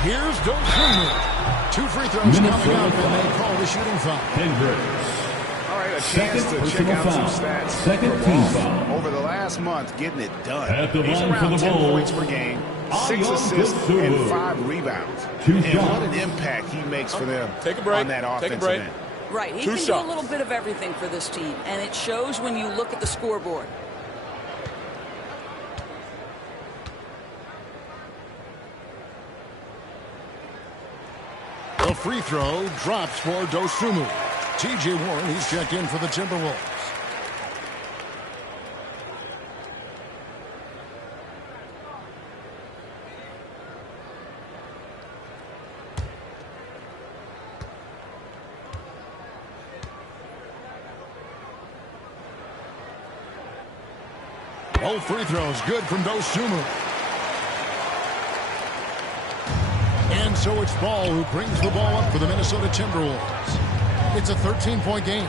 Here's Dosunmu. 2 free throws coming up, and they call the shooting foul. Hendricks. All right, a chance to check out some stats. Second team foul. Over the last month, getting it done. At the He's line around for the 10 Bulls. points per game, 6 assists, and 5 rebounds. 2 and shots. what an impact he makes for them on that offensive end. Right, he can do a little bit of everything for this team, and it shows when you look at the scoreboard. The free throw drops for Dosunmu. T.J. Warren, he's checked in for the Timberwolves. Both free throws good from Dosunmu. And so it's Ball who brings the ball up for the Minnesota Timberwolves. It's a 13-point game.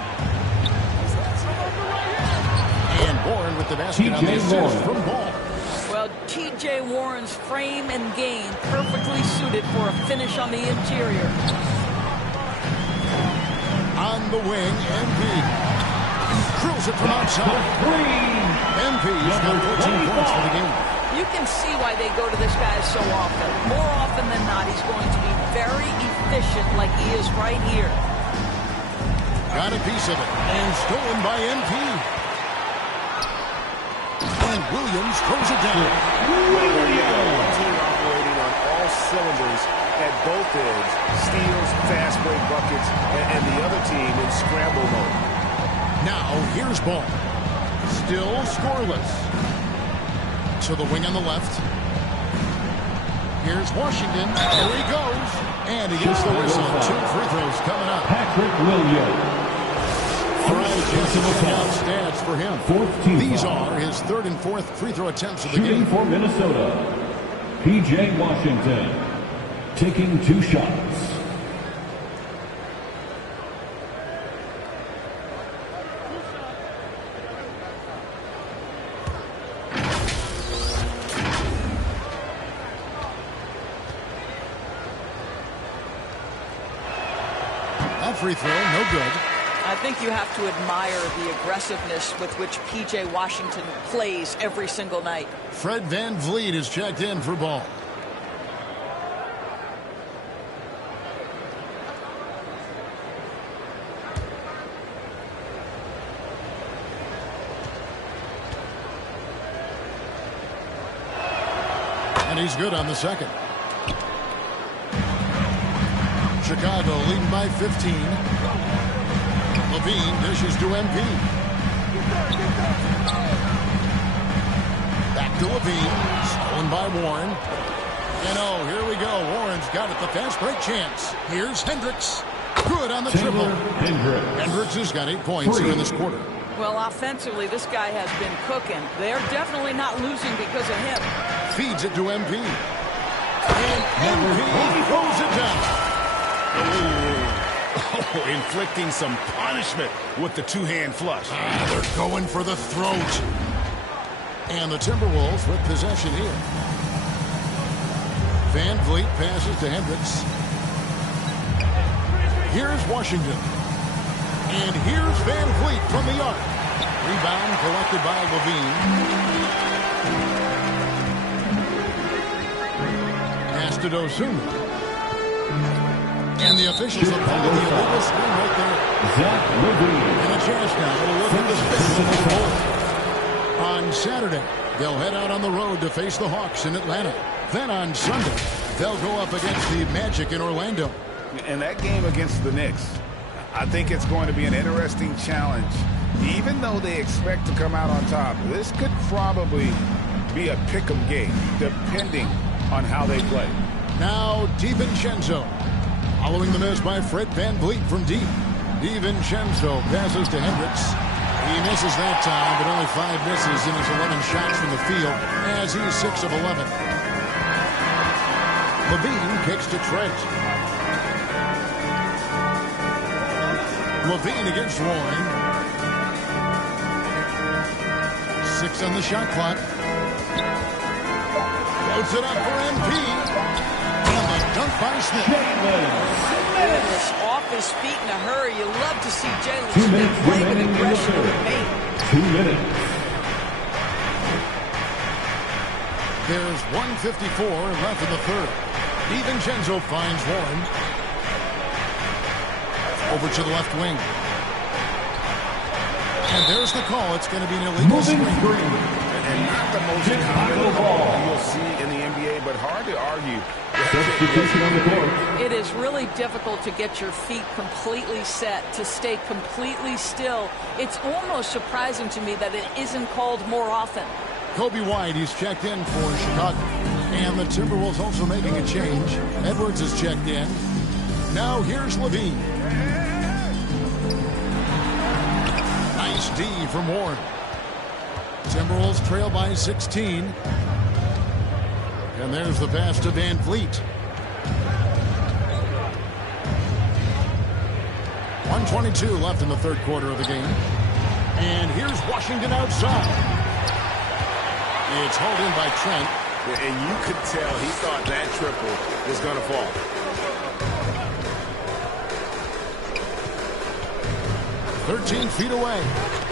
And Warren with the basket on the assist from Ball. Well, T.J. Warren's frame and game perfectly suited for a finish on the interior. On the wing, MP. Drills it from outside. MP's got 14 points for the game. You can see why they go to this guy so often. More often than not, he's going to be very efficient like he is right here. Got a piece of it. And stolen by MP. And Williams throws it down. One team operating on all cylinders at both ends. Steals, fast break buckets, and the other team in scramble mode. Now here's ball. Still scoreless. To the wing on the left. Here's Washington. There he goes. And he gets the whistle. 2 free throws coming up. Patrick Williams. All right, just to look out stats for him. Fourth team These foul. are his 3rd and 4th free throw attempts of the Shooting game. for Minnesota, P.J. Washington, taking 2 shots. That free throw, no good. I think you have to admire the aggressiveness with which P.J. Washington plays every single night. Fred VanVleet is checked in for ball. And he's good on the second. Chicago leading by 15. Levine dishes to MP. Back to Levine. Stolen by Warren. And oh, here we go. Warren's got it. The fast break chance. Here's Hendricks. Good on the triple. Hendricks has got 8 points here in this quarter. Well, offensively, this guy has been cooking. They're definitely not losing because of him. Feeds it to MP. And MP throws it down. Oh, inflicting some punishment with the 2-hand flush. They're going for the throat. And the Timberwolves with possession here. VanVleet passes to Hendricks. Here's Washington. And here's VanVleet from the arc. Rebound collected by Levine. Pass to Dosunmu. And the officials apply the illegal screen right there. Zach Levine. And a chance now to look at the special on Saturday. They'll head out on the road to face the Hawks in Atlanta. Then on Sunday, they'll go up against the Magic in Orlando. And that game against the Knicks, I think it's going to be an interesting challenge. Even though they expect to come out on top, this could probably be a pick-em game, depending on how they play. Now, DiVincenzo. Following the miss by Fred VanVleet from deep. DiVincenzo passes to Hendricks. He misses that time, but only 5 misses in his 11 shots from the field as he's 6 of 11. Levine kicks to Trent. Levine against Warren. 6 on the shot clock. Floats it up for MP. Dunk by Smith. Goodness, off his feet in a hurry. You love to see Jalen Smith play with aggression in the paint. 2 minutes. There's 1:54 left in the third. DiVincenzo finds Warren. Over to the left wing. And there's the call. It's going to be an illegal screen. And not the most common call you'll see in the NBA, but hard to argue. Substitution on the court. It is really difficult to get your feet completely set, to stay completely still. It's almost surprising to me that it isn't called more often. Kobe White, he's checked in for Chicago. And the Timberwolves also making a change. Edwards is checked in. Now here's Levine. Nice D from Warren. Timberwolves trail by 16. And there's the pass to VanVleet. 1:22 left in the third quarter of the game. And here's Washington outside. It's hauled in by Trent. And you could tell he thought that triple was going to fall. "13 feet away.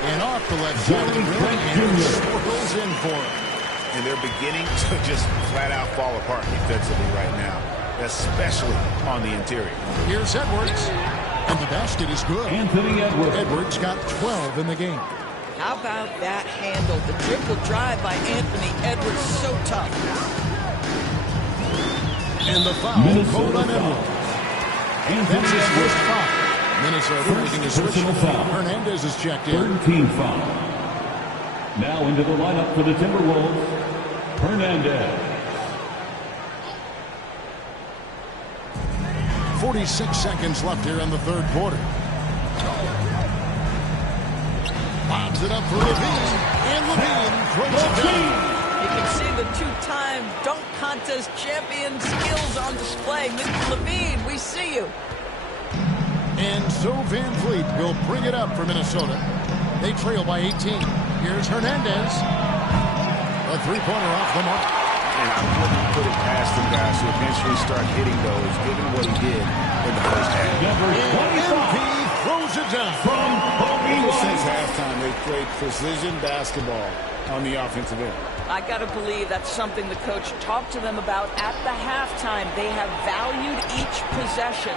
And off the left side of the rim. And swirls in for it. And they're beginning to just flat out fall apart defensively right now, especially on the interior. Here's Edwards. And the basket is good. Anthony Edwards. Edwards got 12 in the game. How about that handle? The dribble drive by Anthony Edwards, so tough. And the foul called on Edwards. That's his first foul. Minnesota making a switch. Hernandez is checked in. Third team foul. Now into the lineup for the Timberwolves, Hernandez. 46 seconds left here in the third quarter. Bobs it up for Levine, and Levine throws it down. You can see the two-time dunk contest champion skills on display. Mr. Levine, we see you. And so Van Vliet will bring it up for Minnesota. They trail by 18. Here's Hernandez. A three-pointer off the mark. And I wouldn't put it past the guys to eventually start hitting those, given what he did in the first half. Number 25 MP throws it down. from Ever since Obi-Wan. halftime, they've played precision basketball on the offensive end. I got to believe that's something the coach talked to them about at the halftime. They have valued each possession.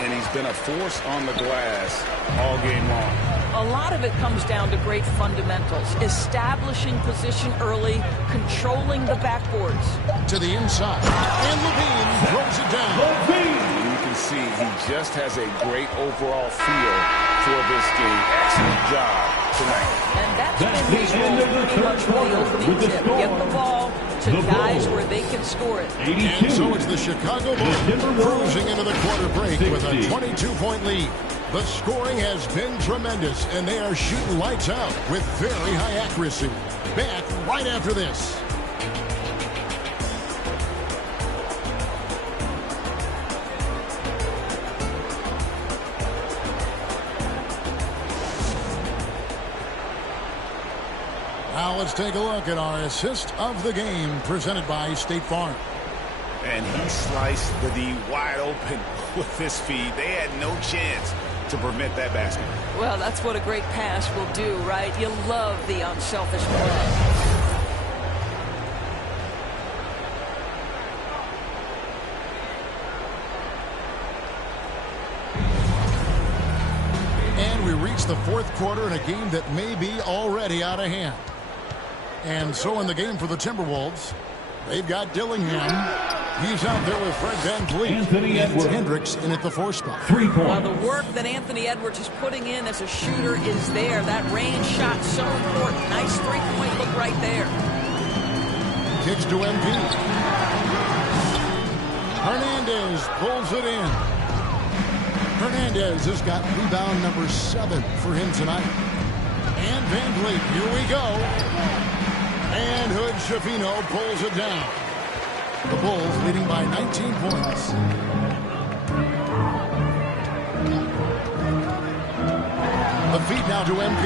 And he's been a force on the glass all game long. A lot of it comes down to great fundamentals, establishing position early, controlling the backboards. To the inside. And Levine throws it down. You can see he just has a great overall feel for this game. Excellent job tonight. And that's That's been his the end role of the pretty much third from the quarter opening with the tip. score. Get the ball to The guys Bulls. where they can score it. 82. And so it's the Chicago Bulls cruising into the quarter break with a 60. 22-point lead. The scoring has been tremendous, and they are shooting lights out with very high accuracy. Back right after this. Now let's take a look at our assist of the game presented by State Farm. And he sliced the D wide open with this feed. They had no chance to prevent that basket. Well, that's what a great pass will do, right? You love the unselfish play. And we reach the fourth quarter in a game that may be already out of hand. And so in the game for the Timberwolves, they've got Dillingham. He's out there with Fred Van Vliet. Anthony and Edwards. Hendricks in at the 4 spot. 3 Well, points. the work that Anthony Edwards is putting in as a shooter is there. That range shot so important. Nice three-point look right there. Kicks to MP. Hernandez pulls it in. Hernandez has got rebound number 7 for him tonight. And Van Vliet, here we go. And Hood Schifino pulls it down. The Bulls leading by 19 points. The feed now to MP.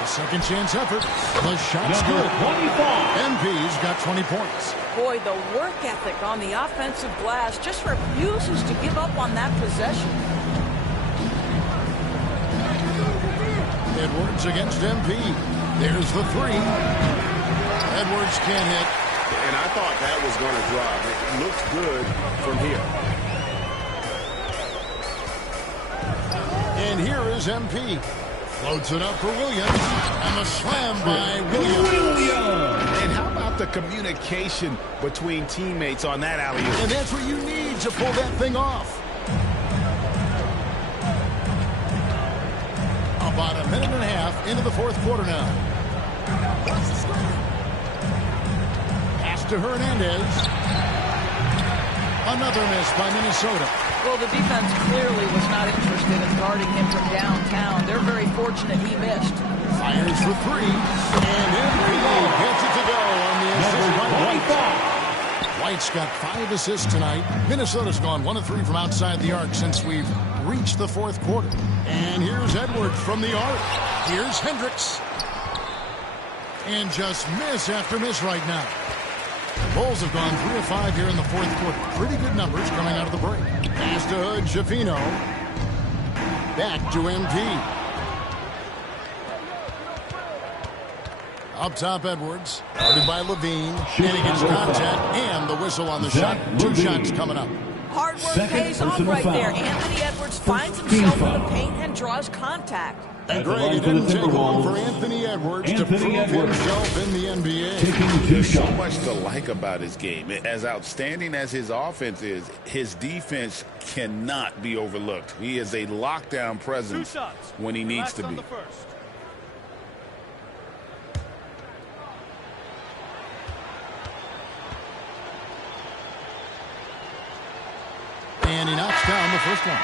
The second chance effort. The shot's Number good. 25. MP's got 20 points. Boy, the work ethic on the offensive glass just refuses to give up on that possession. Edwards against MP. There's the 3. Edwards can't hit. And I thought that was going to drop. It looked good from here. And here is MP. Floats it up for Williams. And the slam by Williams. And how about the communication between teammates on that alley-oop? And that's what you need to pull that thing off. About a minute and a half into the fourth quarter now. Pass to Hernandez. Another miss by Minnesota. Well, the defense clearly was not interested in guarding him from downtown. They're very fortunate he missed. Fires for 3. And MP gets it to go on the assist by White. White's got 5 assists tonight. Minnesota's gone 1 of 3 from outside the arc since we've reached the fourth quarter. And here's Edwards from the arc. Here's Hendricks. And just miss after miss right now. The Bulls have gone 3 of 5 here in the fourth quarter. Pretty good numbers coming out of the break. Pass to Hood Schifino. Back to MP. Up top, Edwards. Guarded by Levine. And he gets contact and the whistle on the shot. 2 shots coming up. Hard work Second pays off personal right foul. there. Anthony Edwards finds Team himself in foul. the paint and draws contact. And Greg, it didn't take long for Anthony Edwards to prove himself in the NBA. There's so much to like about his game. As outstanding as his offense is, his defense cannot be overlooked. He is a lockdown presence when he needs to be. And he knocks down the first one.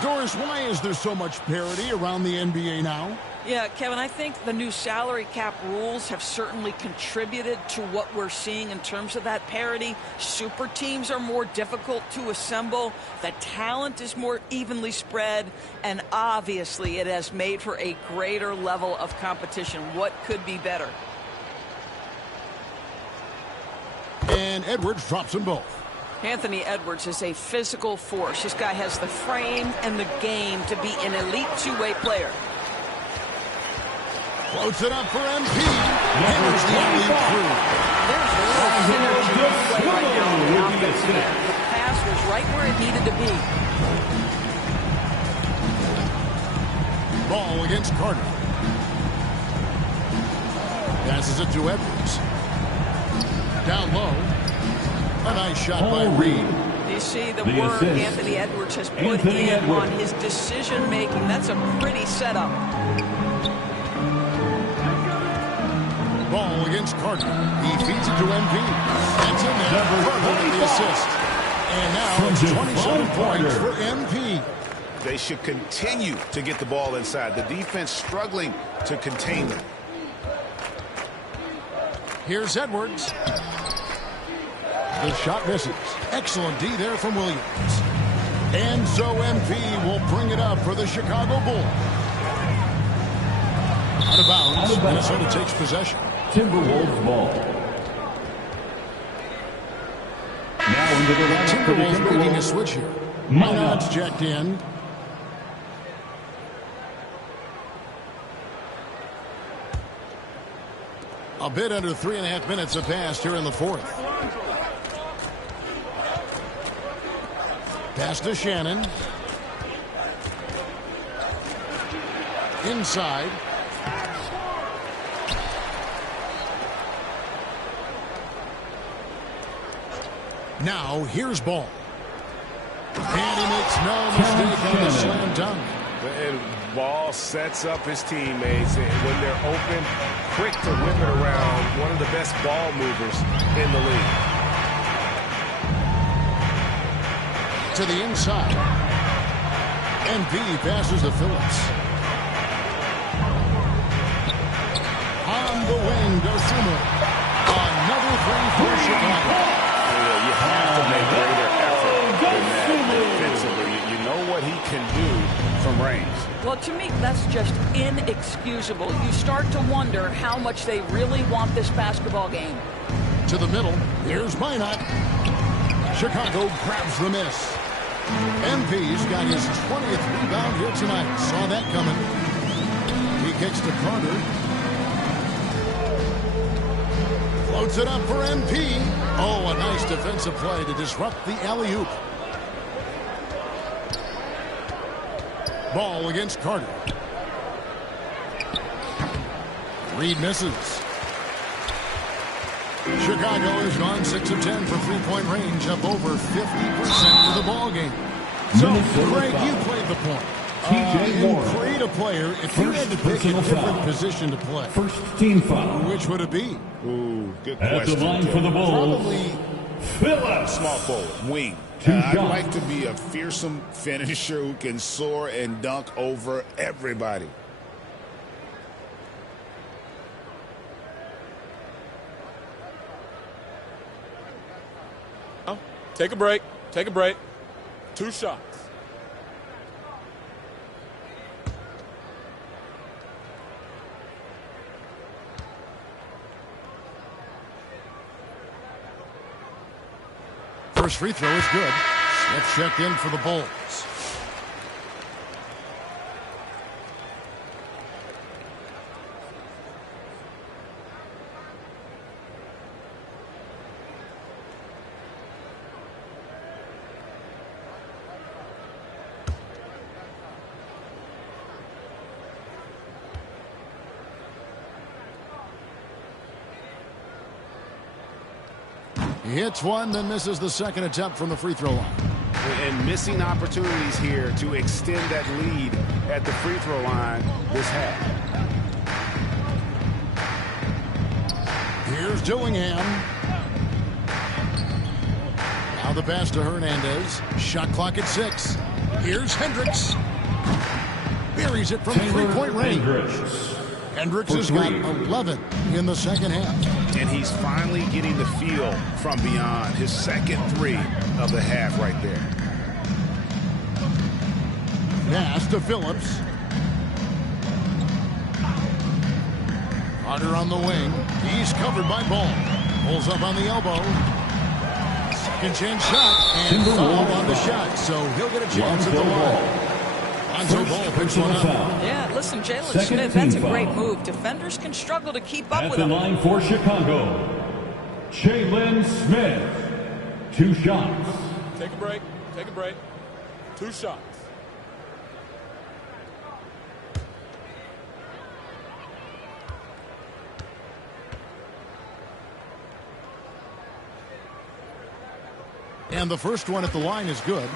Doris, why is there so much parity around the NBA now? Yeah, Kevin, I think the new salary cap rules have certainly contributed to what we're seeing in terms of that parity. Super teams are more difficult to assemble. The talent is more evenly spread. And obviously, it has made for a greater level of competition. What could be better? And Edwards drops them both. Anthony Edwards is a physical force. This guy has the frame and the game to be an elite two-way player. Floats it up for MP. Hammers the alley-oop through. There's a little synergy in play right now on the offense. The pass was right where it needed to be. Ball against Carter. Passes it to Edwards. Down low. A nice shot by Reed. You see the work Anthony Edwards has put in on his decision-making. That's a pretty setup. Ball against Carter. He feeds it to MP. That's in there. Carter the assist. And now it's 27 points for MP. They should continue to get the ball inside. The defense struggling to contain them. Here's Edwards. The shot misses. Excellent D there from Williams. And so MP will bring it up for the Chicago Bulls. Out of bounds. Minnesota takes possession. Timberwolves ball. Now into the lineup for the Timberwolves making a switch here. Minot's checked in. A bit under 3.5 minutes have passed here in the fourth. Pass to Shannon. Inside. Now here's Ball. And he makes no mistake on the slam dunk. And Ball sets up his teammates, and when they're open, quick to whip it around. One of the best ball movers in the league. To the inside. NB passes to Phillips. On the wing goes Summer. Another three for Chicago. Yeah, you have to make greater effort than that defensively. You know what he can do from range. Well, to me, that's just inexcusable. You start to wonder how much they really want this basketball game. To the middle. Here's Minot. Chicago grabs the miss. MP's got his 20th rebound here tonight. Saw that coming. He kicks to Carter. Floats it up for MP. Oh, a nice defensive play to disrupt the alley-oop. Ball against Carter. Reed misses. Chicago has gone 6 of 10 for three-point range, up over 50% of the ball game. So, Greg, you played the point. You played a player. If you had to pick a different position to play, first team foul. Which would it be? Ooh, good At question. the line for the Bulls, Probably Phillips. small forward, wing. I'd like to be a fearsome finisher who can soar and dunk over everybody. Take a break. Take a break. 2 shots. First free throw is good. Smith checked in for the Bulls. He hits one, then misses the second attempt from the free throw line. And missing opportunities here to extend that lead at the free throw line this half. Here's Dillingham. Now the pass to Hernandez. Shot clock at 6. Here's Hendricks. Buries it from three-point range. Hendricks has got 11 in the second half. And he's finally getting the feel from beyond. His second three of the half right there. Pass to Phillips. Carter on the wing. He's covered by Ball. Pulls up on the elbow. Second chance shot. And foul on the shot. So he'll get a chance at the line. Ball picks one up. Yeah, listen, Jalen Smith, that's a great move. Defenders can struggle to keep up with him. At the line for Chicago, Jalen Smith. 2 shots. Take a break. Take a break. 2 shots. And the first one at the line is good.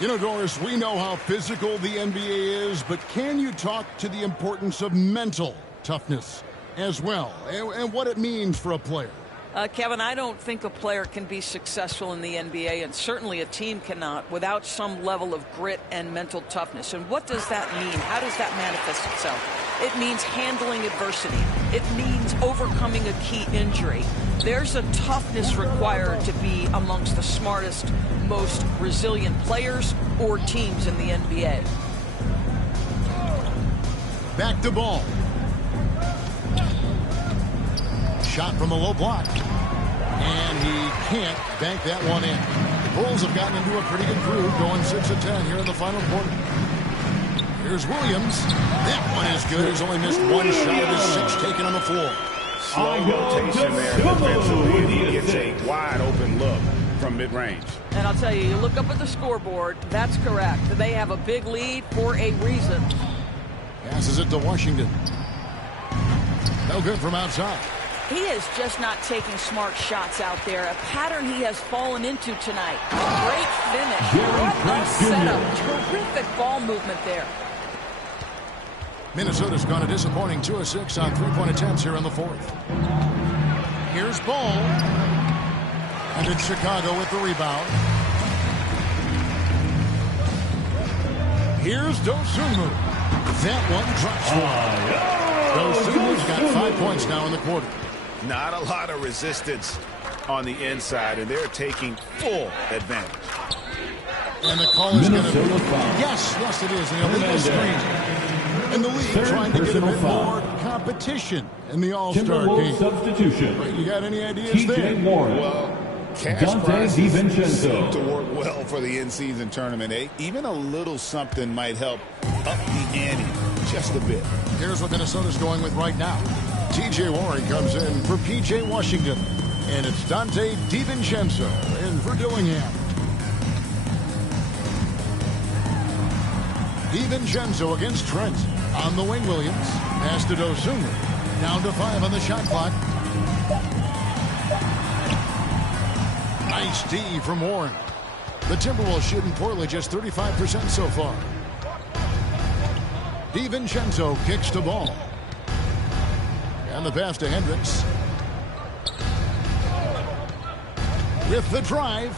You know, Doris, we know how physical the NBA is, but can you talk to the importance of mental toughness as well, and what it means for a player? Kevin, I don't think a player can be successful in the NBA, and certainly a team cannot, without some level of grit and mental toughness. And what does that mean? How does that manifest itself? It means handling adversity. It means overcoming a key injury. There's a toughness required to be amongst the smartest, most resilient players or teams in the NBA. Back to Ball. Shot from the low block. And he can't bank that one in. The Bulls have gotten into a pretty good groove, going 6 of 10 here in the final quarter. Here's Williams. That one is good. He's only missed 1 shot of his 6 taken on the floor. Slow rotation there defensively, and he gets a wide open look from mid-range. And I'll tell you, you look up at the scoreboard, that's correct. They have a big lead for a reason. Passes it to Washington. No good from outside. He is just not taking smart shots out there. A pattern he has fallen into tonight. Great finish. What a setup. Terrific ball movement there. Minnesota's gone a disappointing 2 of 6 on 3-point attempts here in the 4th. Here's Ball. And it's Chicago with the rebound. Here's Dosunmu. That one drops one. Dosunmu's got 5 points now in the quarter. Not a lot of resistance on the inside, and they're taking full advantage. And the call is going to be... Yes, it is. An illegal screen. And the league trying to get a bit more competition in the All-Star game. Substitution. You got any ideas there? Well, cash prizes seem to work well for the in-season tournament. Even a little something might help up the ante just a bit. Here's what Minnesota's going with right now. T.J. Warren comes in for P.J. Washington. And it's Dante DiVincenzo in for Dillingham. DiVincenzo against Trent. On the wing, Williams. Pass to Dosunmu. Down to 5 on the shot clock. Nice D from Warren. The Timberwolves shooting poorly, just 35% so far. DiVincenzo kicks the ball. And the pass to Hendricks. With the drive.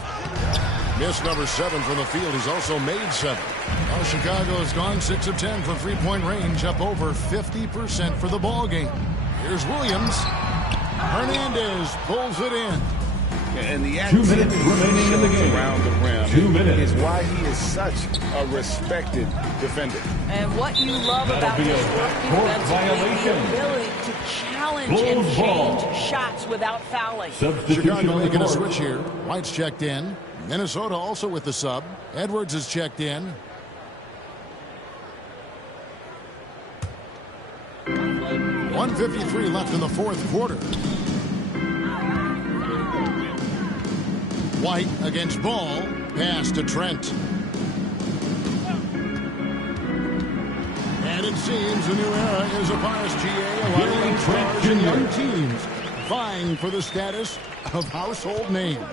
Missed number 7 from the field. He's also made 7. Well, Chicago has gone 6 of 10 from 3-point range, up over 50% for the ball game. Here's Williams. Hernandez pulls it in. And the 2 minutes remaining in the game. Around the rim 2 minutes is why he is such a respected defender. And what you love about his work defensively, the ability to challenge and change shots without fouling. Chicago making a switch here. White's checked in. Minnesota also with the sub. Edwards is checked in. .153 left in the 4th quarter. White against Ball. Pass to Trent. And it seems a new era is upon us, GA. A lot of young stars and young teams vying for the status of household names.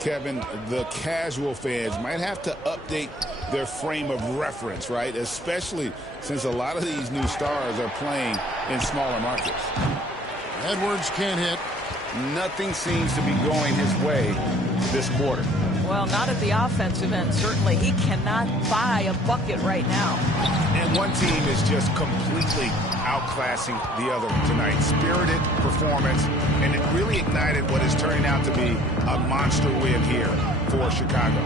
Kevin, the casual fans might have to update their frame of reference, right? Especially since a lot of these new stars are playing in smaller markets. Edwards can't hit. Nothing seems to be going his way this quarter. Well, not at the offensive end. Certainly, he cannot buy a bucket right now. And one team is just completely outclassing the other tonight. Spirited performance, and it really ignited what is turning out to be a monster win here for Chicago.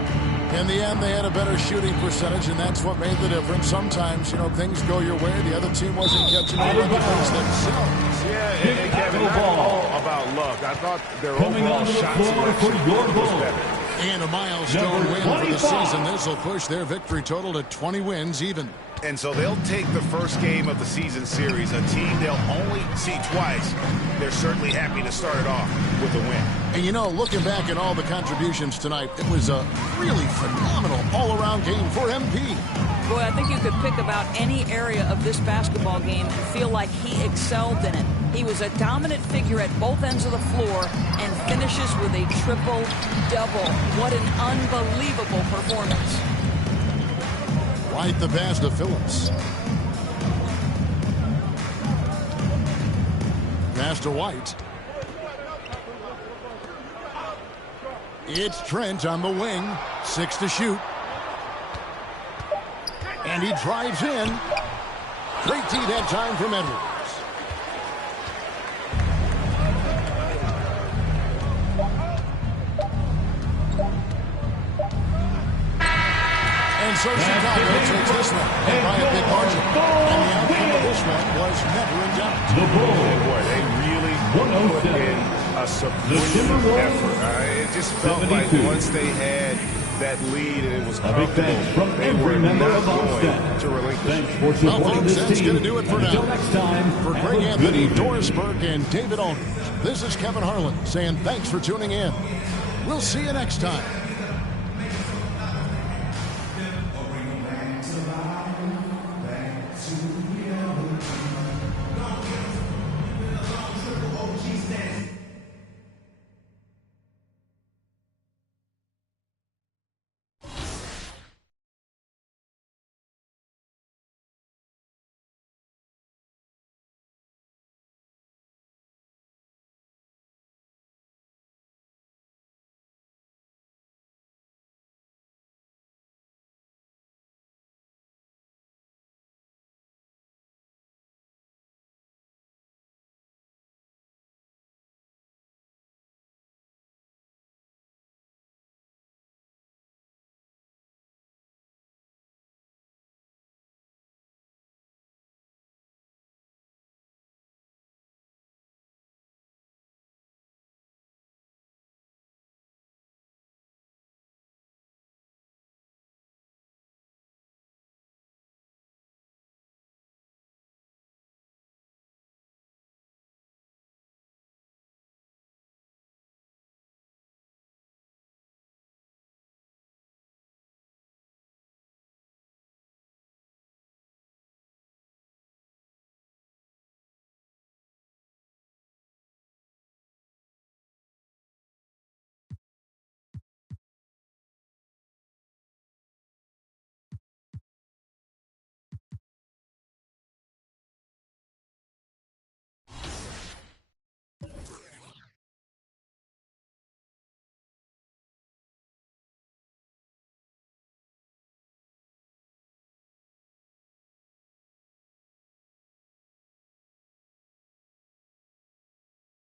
In the end, they had a better shooting percentage, and that's what made the difference. Sometimes, you know, things go your way. The other team wasn't catching the things themselves. Yeah, and Kevin, not all about luck. I thought their overall shot selection was better. And a milestone win for the season. This will push their victory total to 20 wins even. And so they'll take the first game of the season series, a team they'll only see twice. They're certainly happy to start it off with a win. And, you know, looking back at all the contributions tonight, it was a really phenomenal all-around game for MP. Boy, I think you could pick about any area of this basketball game and feel like he excelled in it. He was a dominant figure at both ends of the floor and finishes with a triple-double. What an unbelievable performance. White the pass to Phillips. Pass to White. It's Trent on the wing. 6 to shoot. And he drives in. Great tee that time from Edwards. And so Chicago takes this one by a big margin. And the outcome of this one was never in doubt. Boy, they really put in a supreme effort. It just felt like once they had that lead and it was comfortable, they were not going to relinquish. Well, folks, that's going to do it for now. Next time, For Greg Anthony, Doris Burke, and David Aldridge, this is Kevin Harlan saying thanks for tuning in. We'll see you next time.